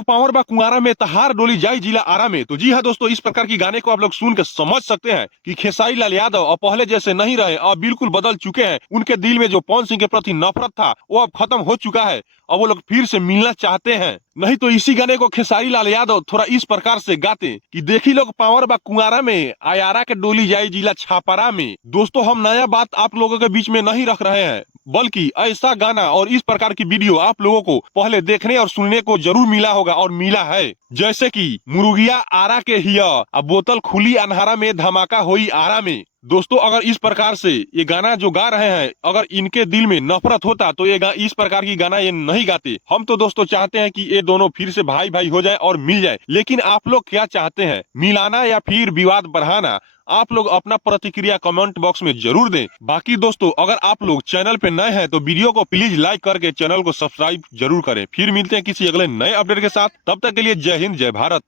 लोग पावर बा कुंवारा में तहार डोली जाई जिला आरा में। तो जी हाँ दोस्तों, इस प्रकार की गाने को आप लोग सुन के समझ सकते हैं कि खेसारी लाल यादव अब पहले जैसे नहीं रहे, अब बिल्कुल बदल चुके हैं। उनके दिल में जो पवन सिंह के प्रति नफरत था वो अब खत्म हो चुका है। अब वो लोग फिर से मिलना चाहते हैं। नहीं तो इसी गाने को खेसारी लाल यादव थोड़ा इस प्रकार से गाते कि देखी लोग पावर बा कुंवारा में, आयारा के डोली जाई जिला छापारा में। दोस्तों, हम नया बात आप लोगों के बीच में नहीं रख रहे हैं, बल्कि ऐसा गाना और इस प्रकार की वीडियो आप लोगों को पहले देखने और सुनने को जरूर मिला होगा और मिला है। जैसे कि मुर्गिया आरा के हिया, अब बोतल खुली अन्हारा में धमाका होई आरा में। दोस्तों, अगर इस प्रकार से ये गाना जो गा रहे हैं, अगर इनके दिल में नफरत होता तो ये इस प्रकार की गाना ये नहीं गाते। हम तो दोस्तों चाहते हैं कि ये दोनों फिर से भाई भाई हो जाए और मिल जाए। लेकिन आप लोग क्या चाहते हैं, मिलाना या फिर विवाद बढ़ाना? आप लोग अपना प्रतिक्रिया कमेंट बॉक्स में जरूर दें। बाकी दोस्तों, अगर आप लोग चैनल पे नए हैं तो वीडियो को प्लीज लाइक करके चैनल को सब्सक्राइब जरूर करें। फिर मिलते हैं किसी अगले नए अपडेट के साथ। तब तक के लिए जय हिंद, जय भारत।